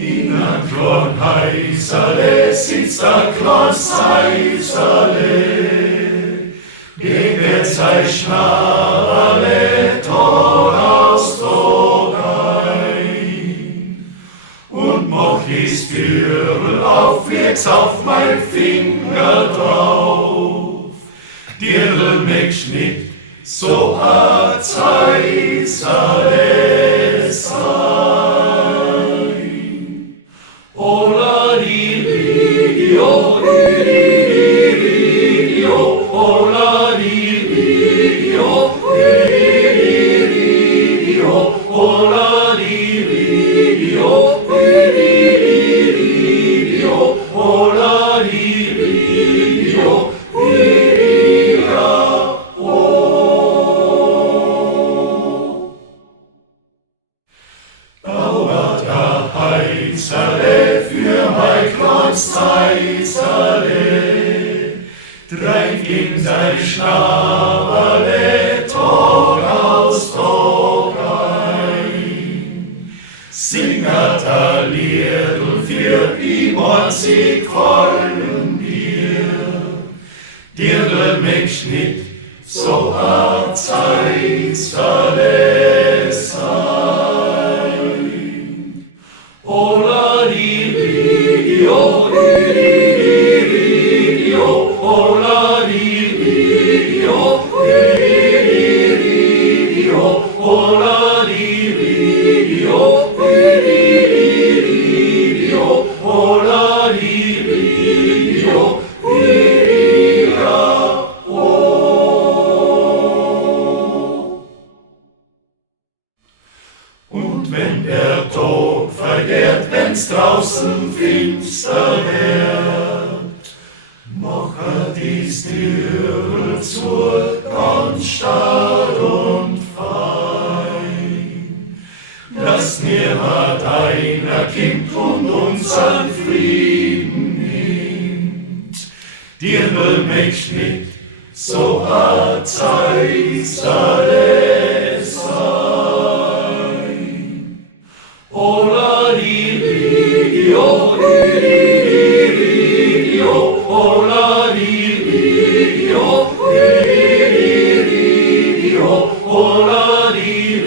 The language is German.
Innan klon Heisale sitzt a Klaus Heisale, gegen sein Schnarrle Tag aus Tag ein. Und mach is Türl auf, wirks auf mein Finger drauf. Dirl mich nicht so a Heisale sein. Ola di video, ola di video, ola di video, ola di video, dauert a Heisale für mein kleines Heisale, trägt in sein Schnabberle Tag aus Tag ein. Singet a Liedl für ihm und sie gefallen dir, dirle mich nicht so a Heisale sein. Ola di video, ola di video, ola di video, ola di video, Und wenn der Tag vergeht, wenn's draußen finster wird, mach dies Tür zu, ganz stark und fein, dass niemand einer kommt und unseren Frieden nimmt. Dir will mich nicht so a Heisale sein. Ola di video, ola di video, ola di